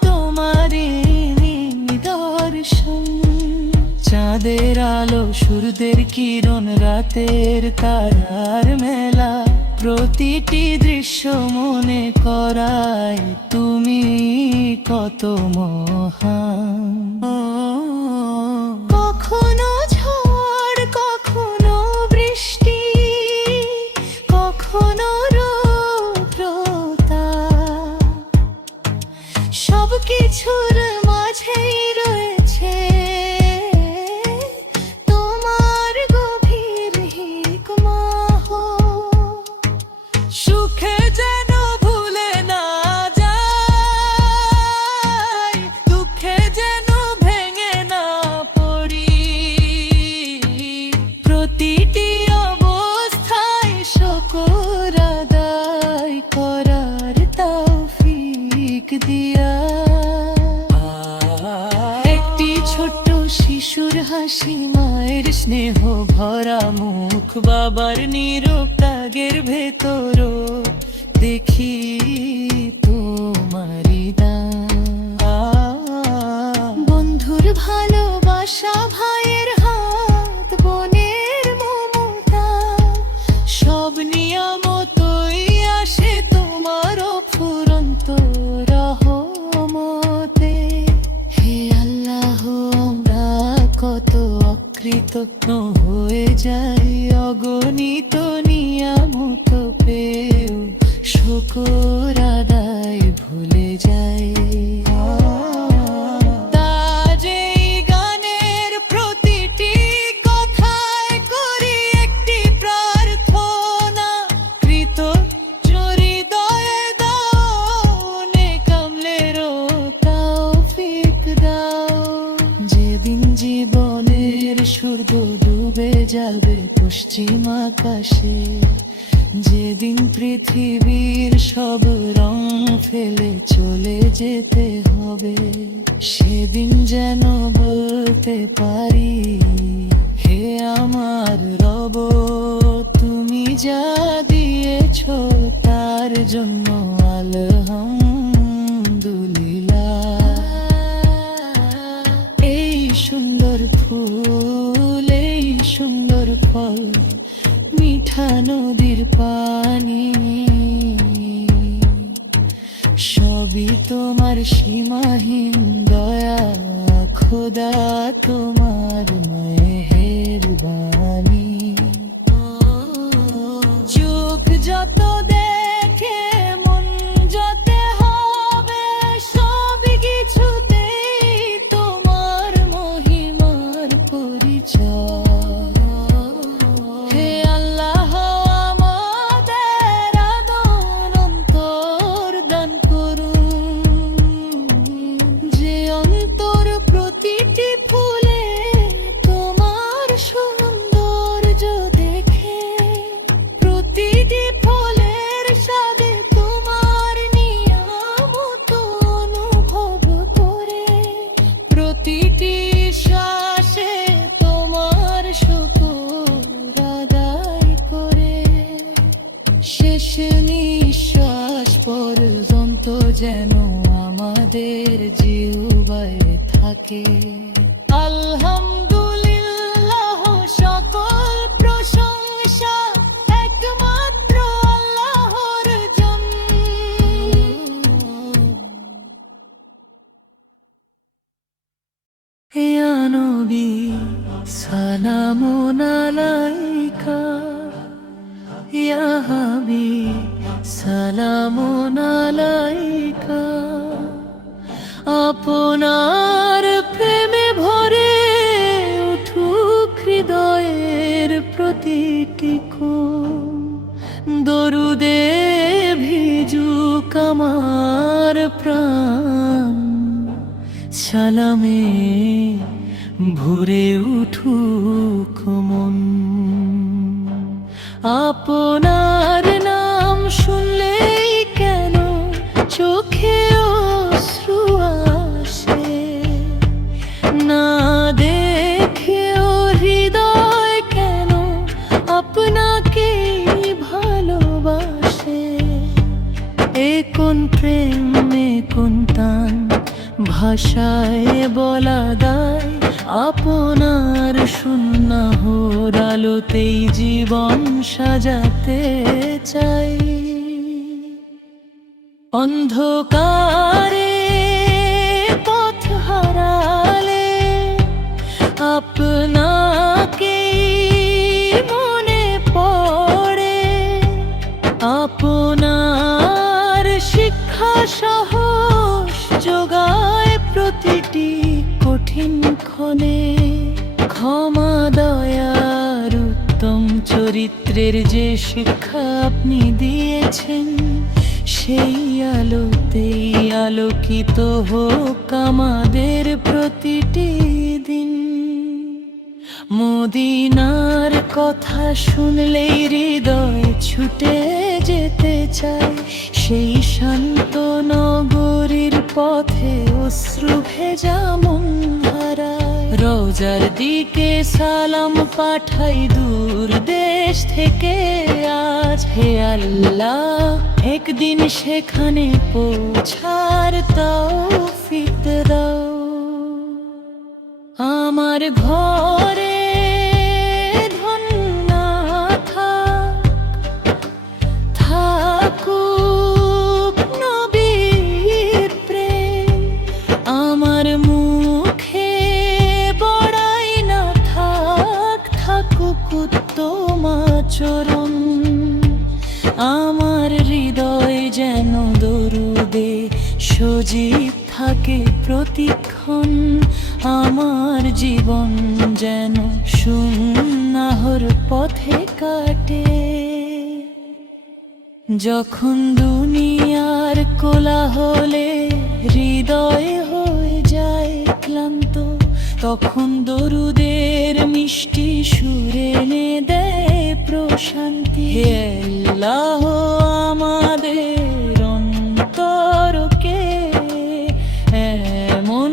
তোমারই নিদর্শন। চাঁদের আলো, সূর্যের কিরণ, রাতের তারার মেলা, প্রতিটি দৃশ্য মনে করায় তুমি কত মহান। কখনো ঝড়, কখনো বৃষ্টি, কখনো রৌদ্রতাপ, সবকিছুর মাঝেই রয়েছে তোমার গভীর হিকমাহ। সুখে যেন ভুলে না যাই, দুঃখে যেন ভেঙে না পড়ি, প্রতিটি অবস্থায় শুকর আদায় করার তৌফিক দিয়া। একটি ছোট্ট শিশুর হাসি, মায়ের স্নেহ ভরা মুখ, বাবার নীরব ত্যাগের ভেতর দেখি তোমারি দান। বন্ধুর ভালোবাসা, ভাইয়ের হাত, বোনের মমতা, সব নিয়ামতই আসে তোমার অফুরন্ত রহমতে। হে আল্লাহ, আমরা কত অকৃতজ্ঞ হয়ে যাই, অগণিত নিয়ামত পেও শুকর আদায় ভুলে যাই। তাজ এই গানের প্রতিটি কথায় করি একটি প্রার্থনা, কৃতজ্ঞ হৃদয়ে দাও, নেক আমলেরও তৌফিক দাও। যেদিন জীবনের সূর্য ডুবে যাবে পশ্চিম আকাশে, যেদিন পৃথিবীর সব রং ফেলে চলে যেতে হবে, সেদিন যেন বলতে পারি, হে আমার রব, তুমি যা দিয়েছ তার জন্য আলহামদুলিল্লাহ। এই সুন্দর ফুল, এই সুন্দর ফল, মিঠা নদীর পানি, সবই তোমার সীমাহীন দয়া, খোদা তোমার মেহেরবানি। চোখ যত দেখে মন যতে হবে, সব কিছুতেই তোমার মহিমার পরিচয়। হে আল্লাহ, আমাদের আদর অন্তর দান করুন, যে অন্তর প্রতিটি ফুলে তোমার সৌন্দর্য দেখে, প্রতিটি ফুল তো যেন আমাদের জিহ্বায় থাকে। আলহামদুলিল্লাহ, সকল প্রশংসা একমাত্র আল্লাহর জন্য। ইয়া নবী সালামুন আলাইকা, ইয়া হাবিব সালামুন আলাইকা। আপনার প্রেমে ভরে উঠুক হৃদয়ের প্রতিটি কোণ, দরুদে ভিজুক আমার প্রাণ, সালামে ভরে উঠুক মন। আপনার নাম শুনলেই কেন চোখে অশ্রু আসে, না দেখেও হৃদয় কেন আপনাকে ভালোবাসে। এ কোন প্রেম, এ কোন টান, ভাষায় বলা দায়। আপনার সুন্নাহর আলোতেই জীবন সাজাতে চাই। অন্ধকারে পথ হারালে আপনাকে মনে পড়ে। আপনার শিক্ষা সাহস যোগায় প্রতিটি কঠিন ক্ষণে। ক্ষমা দয়ার উত্তম চরিত্রের যে শিক্ষা আপনি দিয়েছেন, সেই আলোতেই আলোকিত হোক আমাদের প্রতিটি দিন। মদিনার কথা শুনলেই হৃদয় ছুটে যেতে চায়, সেই শান্ত নগরীর পথে অশ্রু ভেজা মন হারায়। রোজার দিকে সালাম পাঠাই দূর দেশ থেকে আজ, হে আল্লাহ একদিন সেখানে পৌঁছার তৌফিক দাও। আমার ঘরে থাকুক নবীর প্রেম, আমার মুখে বড়াই না থাকুক উত্তম আচরণ। আমার হৃদয় যেন দরুদে সজীব থাকে প্রতিক্ষণ, আমার জীবন যেন সুন্নাহর পথে কাটে। যখন দুনিয়ার কোলাহলে হৃদয় হয়ে যায় ক্লান্ত, তখন দরুদের মিষ্টি সুরে এনে দেয় প্রশান্তি। হে আল্লাহ আমাদের অন্তরকে এমন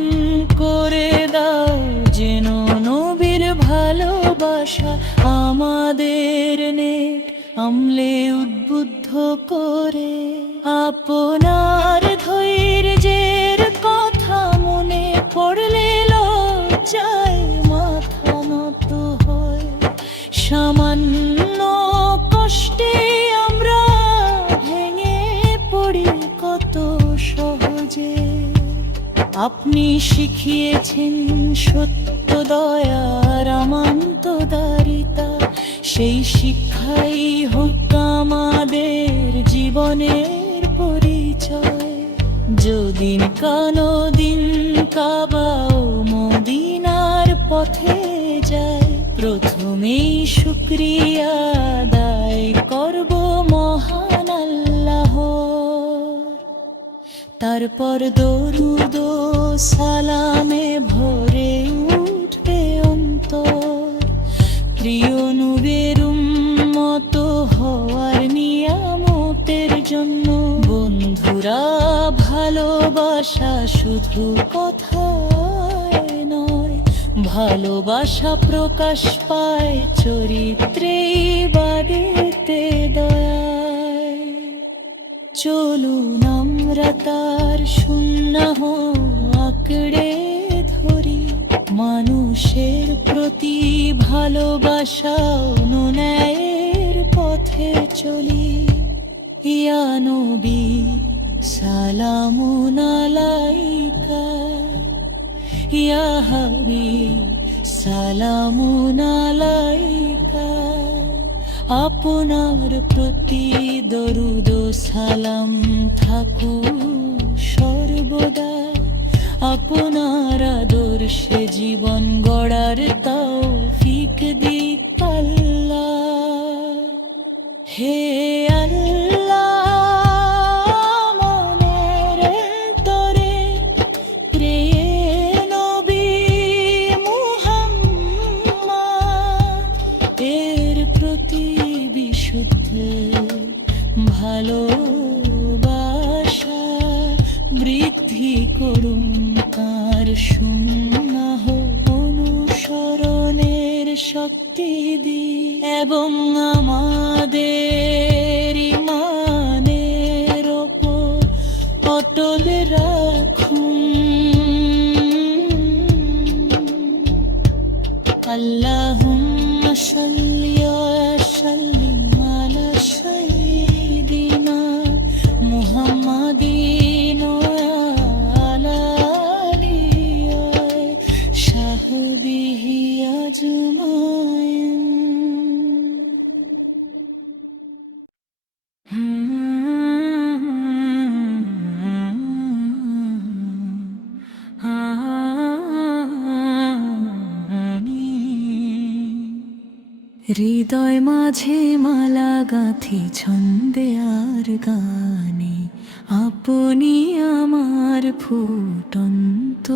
করে দাও যেন নবীর ভালোবাসা আমাদের নেক আমলে উদ্বুদ্ধ করে। আপনার ধৈর্যের কথা মনে পড়লে লজ্জায় মাথা নত হয়। সামান্য কষ্টে আমরা ভেঙে পড়ি কত সহজে। আপনি শিখিয়েছেন সত্য দয়ার আমান্তদারিতা, সেই শিক্ষাই হোক আমাদের জীবনের পরিচয়। যদিন কোনদিন কাবা ও মদিনার পথে যাই, প্রথমেই শুকরিয়া আদায় করব মহান আল্লাহর। তারপর দরুদ ও সালামে ভরে উঠবে অন্তর, প্রিয় নবীর উম্মত হওয়ার নিয়ামতের জন্য। বন্ধুরা, ভালোবাসা শুধু কথায় নয়, ভালোবাসা প্রকাশ পায় চরিত্রে, বাড়িতে, দয়ায়। চলুন আমরা তার সুন্নাহ আঁকড়ে ধরি, মানুষের প্রতি ভালোবাসা অনুনয়ের পথে চলি। ইয়া নবী সালামুন আলাইকা, ইয়া হাবিব সালামুন আলাইকা। আপনার প্রতি দরুদ ও সালাম থাকুক সর্বদা, আপনার আদর্শে জীবন গড়ার তৌফিক দিক আল্লাহ। হে আল্লাহ, মনের তরে প্রিয় নবী মুহাম্মদ এর প্রতি বিশুদ্ধ ভালোবাসা বৃদ্ধি করুন, তার সুন্নাহ অনুসরণের শক্তি দি, এবং আমাদের ইমানের ওপর অটল রাখুন। আল্লাহুম্মা সাল্লি ওয়া সাল্লিম আলা সাইয়্যিদিনা মুহাম্মাদিন ওয়া আলা আলিহি ওয়া সাহবিহি আজমাইন। হৃদয় মাঝে মালা গাঁথি ছন্দে আর গানে, আপনি আমার ফুটন্ত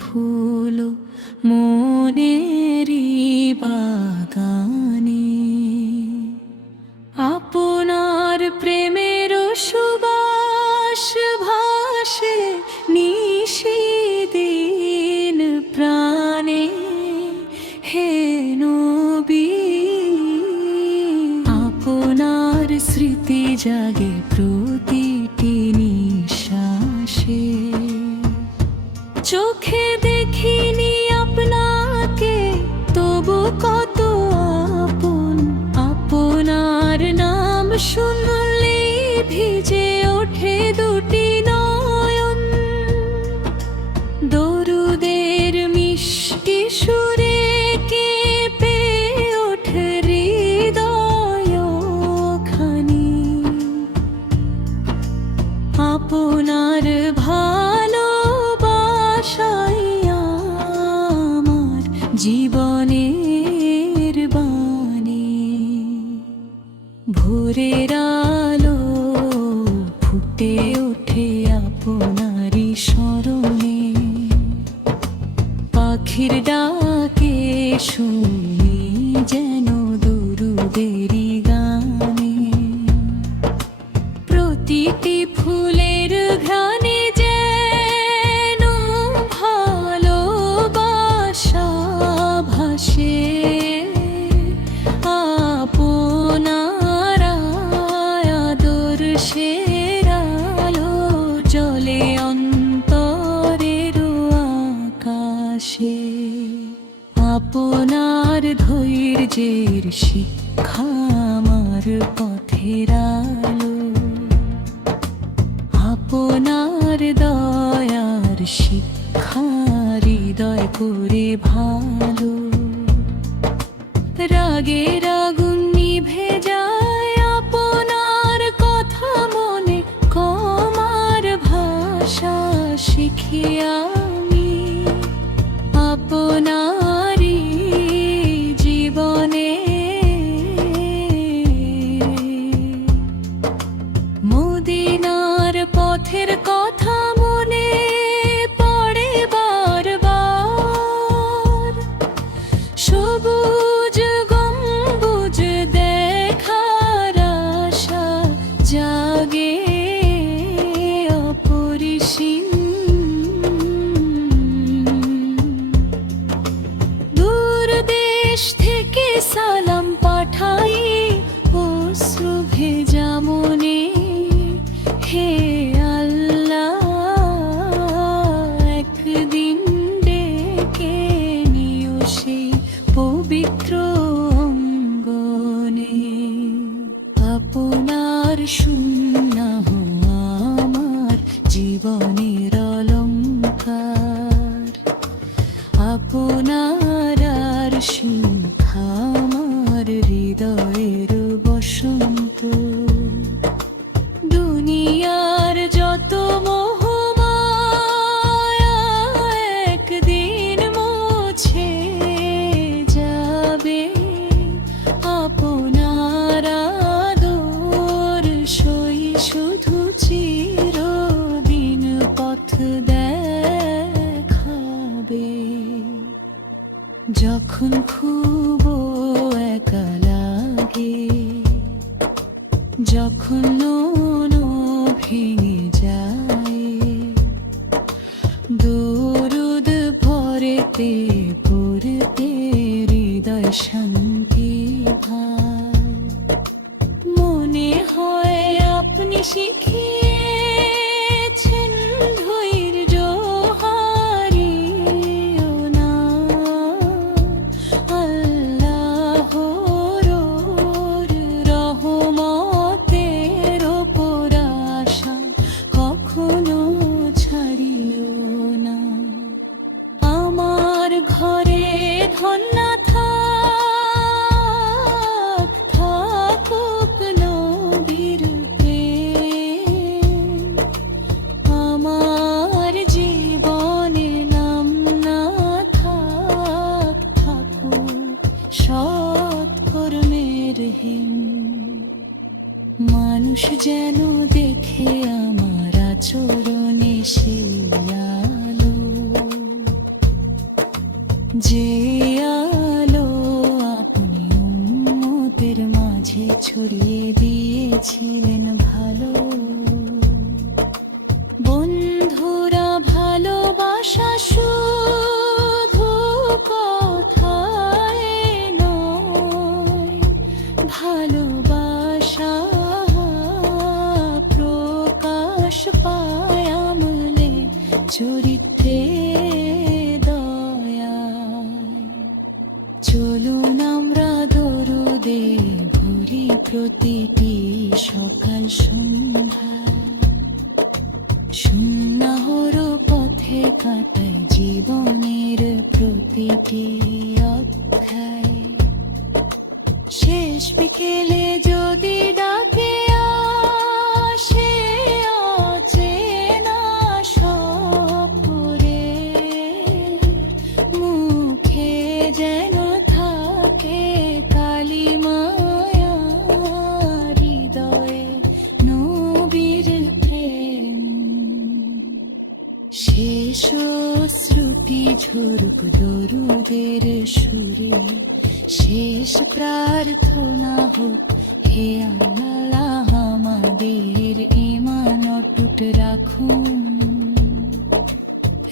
ফুল মনেরই বাগানে। আপনার প্রেমের সুবাস ভাসে নিশিদিন প্রাণে। হে নবী, আপনার স্মৃতি জাগে প্রতিটি নিঃশ্বাসে। চোখে দেখিনি আপনাকে, তবু কত আপন। আপনার নাম শুনলে ভিজে ওঠে দুটি নয়ন। দরুদের মিষ্টি সুরে কেঁপে ওঠে হৃদয়খানি। আপনার ভালোবাসাই আমার জীবনের বাণী। ভোরের আলো ফুটে ওঠে আপনারই স্মরণে। পাখির ডাকে শুনি যেন দরুদেরই গানে। প্রতিটি ফুলের ঘ্রাণে যেন ভালোবাসা ভাসে। আপনার আদর্শের আলো জ্বলে অন্তরের আকাশে। আপনার ধৈর্যের শিক্ষা আমার পথের আলো। আপনার দয়ার শিক্ষা হৃদয় করে ভালো। রাগের আগুন নিভে যায় আপনার কথা মনে। কমার ভাষা শিখি আমি আপনারই জীবনে। মদিনার পথের কথা মনে পড়ে বারবার। সবুজ গম্বুজ দেখার আশা জাগে অপরিসীম। দূর দেশ থেকে সালাম পাঠাই অশ্রু ভেজা মনে। দেখাবে। যখন খুব একা লাগে, যখন মন ভেঙে যায়, দরুদ ভরেতে পড়তে হৃদয় শান্তি ভাই। মনে হয় আপনি শিখিয়েছেন ধৈর্য হারিও না। আল্লাহর রহমতের ওপর আশা কখনো ছাড়িও না। আমার ঘরে ধন না থাকুক নবীর প্রেম, আমার জীবনে নাম না থাকুক সৎকর্মের হিম। মানুষ যেন দেখে আমার আচরণে সেই আলো, যে আলো আপনি উম্মতের মাঝে ছড়িয়ে দিয়েছিলেন ভালো। বন্ধুরা, ভালোবাসা শুধু কথায় নয়, ভালোবাসা প্রকাশ পায় আমলে, চরিত্রে, দয়ায়। চলুন আমরা দরুদে ভরি প্রতিটি সকাল সন্ধ্যায়, সুন্নাহর পথে কাটাই জীবনের প্রতিটি অধ্যায়। শেষ বিকেলে যদি ডাকে আসে অচেনা সফরে, মুখে যেন থাকে কালিমায়া, হৃদয়ে নবীর প্রেম। শেষ শ্রুতি ঝরুক দরুদের সুরে, শেষ প্রার্থনা হোক হে আল্লাহ আমাদের ঈমান অটুট রাখুন।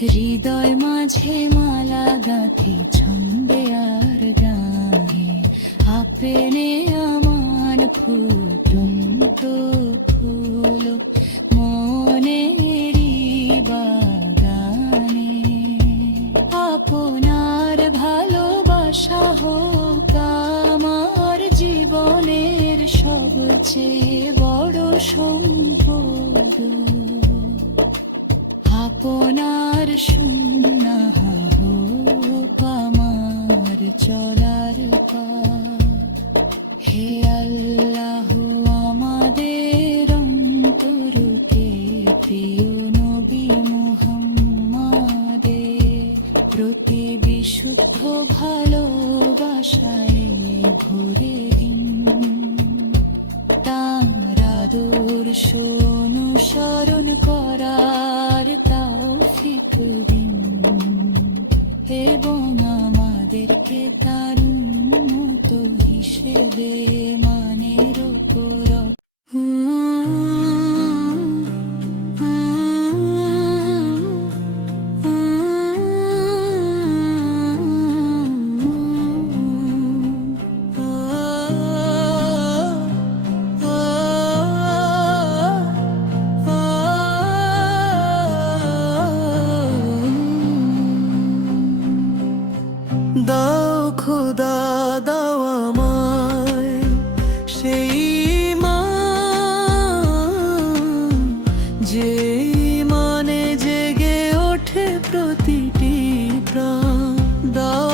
হৃদয় মাঝে মালা গাঁথি ছন্দে আর গাহে, আপনে আমার ফুটন্ত ফুল মনেরই বাগানে। আপনার ভালোবাসা হোক আমার জীবনের সবচেয়ে বড় সম্পদ। আপনার সুন্নাহ হোক আমার চলার পথ। হে আল্লাহ, আমাদের অন্তরকে প্রিয় নবী মুহাম্মাদের প্রতি বিশুদ্ধ ভালোবাসায় ভরে দিন। তাঁর আদর্শ অনুসরণ করার তৌফিক দিন, এবং আমাদেরকে তার উম্মত হিসেবে মানের ওপর। দাও খোদা দাও আমায় সেই ঈমান, যে মানে জেগে ওঠে প্রতিটি প্রাণ। দাও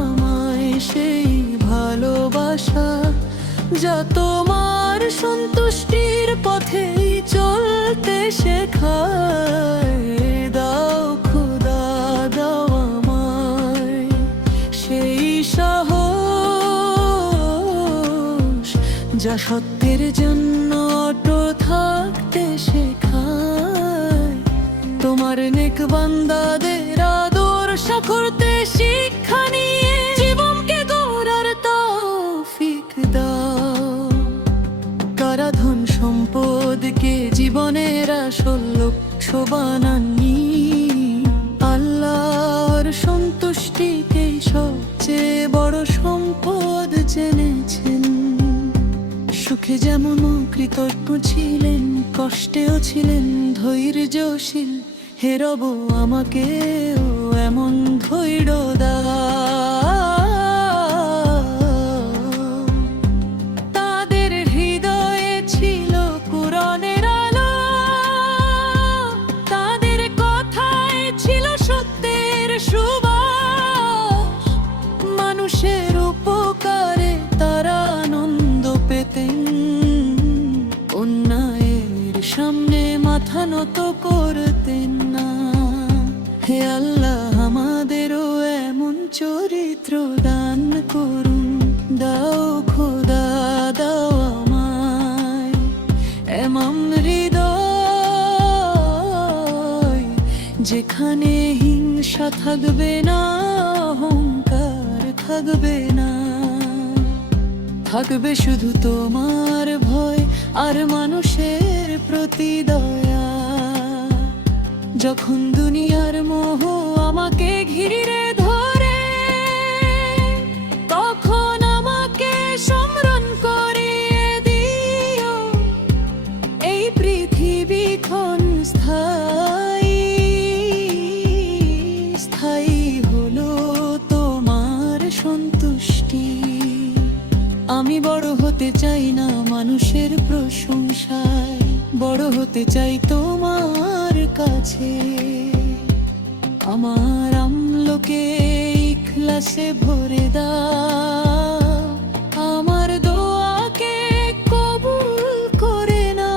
আমায় সেই ভালোবাসা যা তোমার সন্তুষ্টির পথেই চলতে শেখায়। দাও খোদা দাও আমায় সেই সাহস যা সত্যের জন্য অটল থাকতে শেখায়। তোমার নেক বান্দাদের আদর্শ করতে শিক্ষা নিয়ে জীবনকে গড়ার তৌফিক দাও। কারা ধন সম্পদকে জীবনের আসল লক্ষ্য বানাননি, আল্লাহর সন্তুষ্টিকে সবচেয়ে বড় সম্পদ জেনেছেন। সুখে যেমন কৃতজ্ঞ ছিলেন, কষ্টেও ছিলেন ধৈর্যশীল। হে রব, আমাকেও এমন ধৈর্য দাও। তাদের হৃদয়ে ছিল কুরআনের আলো, তাদের কথায় ছিল সত্যের সুবাস। মানুষের উপকারে তারা আনন্দ পেতেন, অন্যায়ের সামনে মাথা নত করতেন না। হে আল্লাহ, আমাদেরও এমন চরিত্র দান করুন। দাও খোদা, দাও আমায় এমন হৃদয়, যেখানে হিংসা থাকবে না, অহংকার থাকবে না। থাকবে শুধু তোমার ভয় আর মানুষের প্রতি দয়া। যখন দুনিয়ার মোহ আমাকে ঘিরে ধরে, তখন আমাকে স্মরণ করিয়ে দিও এই পৃথিবী ক্ষণস্থায়ী। স্থায়ী হলো তোমার সন্তুষ্টি। আমি বড় হতে চাই না মানুষের প্রশংসায়, বড় হতে চাই তোমার কাছে। আমার আমলকে ইখলাসে ভরে দাও, আমার দোয়াকে কবুল করে না।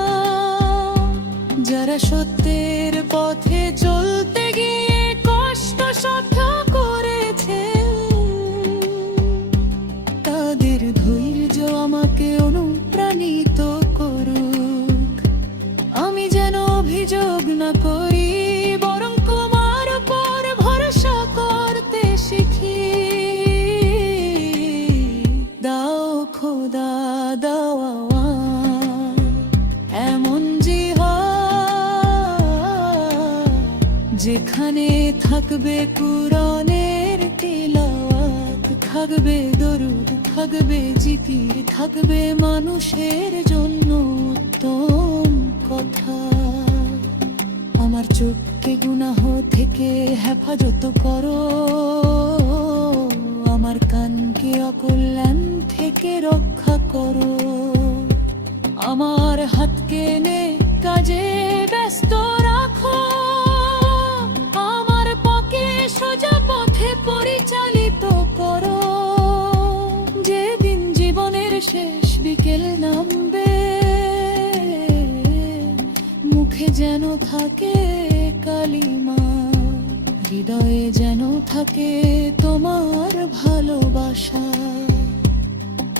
যারা সত্যের পথে চলতে গিয়ে কষ্ট সহ্য করেছে, তাদের ধৈর্য আমাকে অনুপ্রাণিত করুক। আমি যেন অভিযোগ না করি, বরং তোমার উপর ভরসা করতে শিখি। দাও খোদা, দাও আমায় এমন জিহাদ, যেখানে থাকবে কুরআনের তিলাওয়াত, থাকবে দরুদ, থাকবে জিকির, থাকবে মানুষের জন্য উত্তম কথা। আমার চোখকে গুনাহ থেকে হেফাজত করো, আমার কানকে অকল্যাণ থেকে রক্ষা করো। আমার হাতকে নেক কাজে ব্যস্ত রাখো, আমার পাকে সোজা পথে পরিচালিত করো। যেদিন জীবনের শেষ বিকেল নামবে, মুখে যেন থাকে কালিমা, হৃদয়ে যেন থাকে তোমার ভালোবাসা।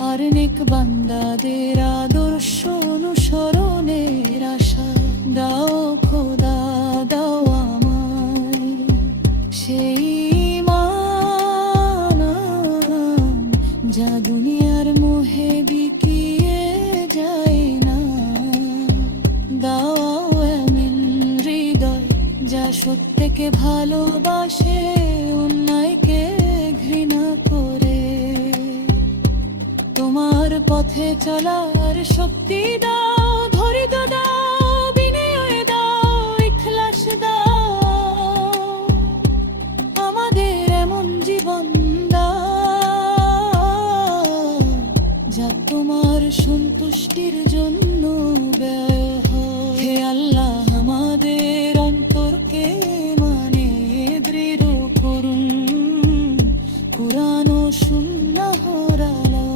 আর নেক বান্দাদের আদর্শ অনুসরণের আশা। দাও খোদা, দাও আমায় সেই ঈমান, যা দুনিয়ার মোহে বিকিয়ে যায় না। দাও এমন হৃদয়, যা সত্যকে ভালোবাসে, অন্যায়কে ঘৃণা করে। তোমার পথে চলার শক্তি দাও, ধৈর্য দাও, বিনয় দাও, ইখলাস দাও। আমাদের এমন জীবন দাও, যা তোমার সন্তুষ্টির জন্য ব্যয় হয়। হে আল্লাহ, আমাদের অন্তরকে মানে দৃঢ় করুন কুরআন ও সুন্নাহর আলো।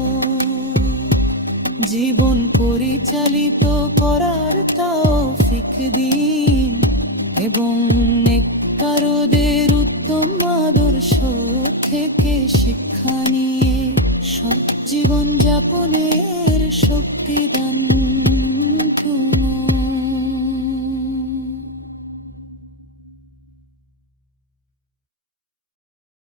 জীবন পরিচালিত করার তৌফিক দিন, এবং নেককারদের উত্তম আদর্শ থেকে শিক্ষা নিয়ে সৎ জীবন যাপনের শক্তি দান।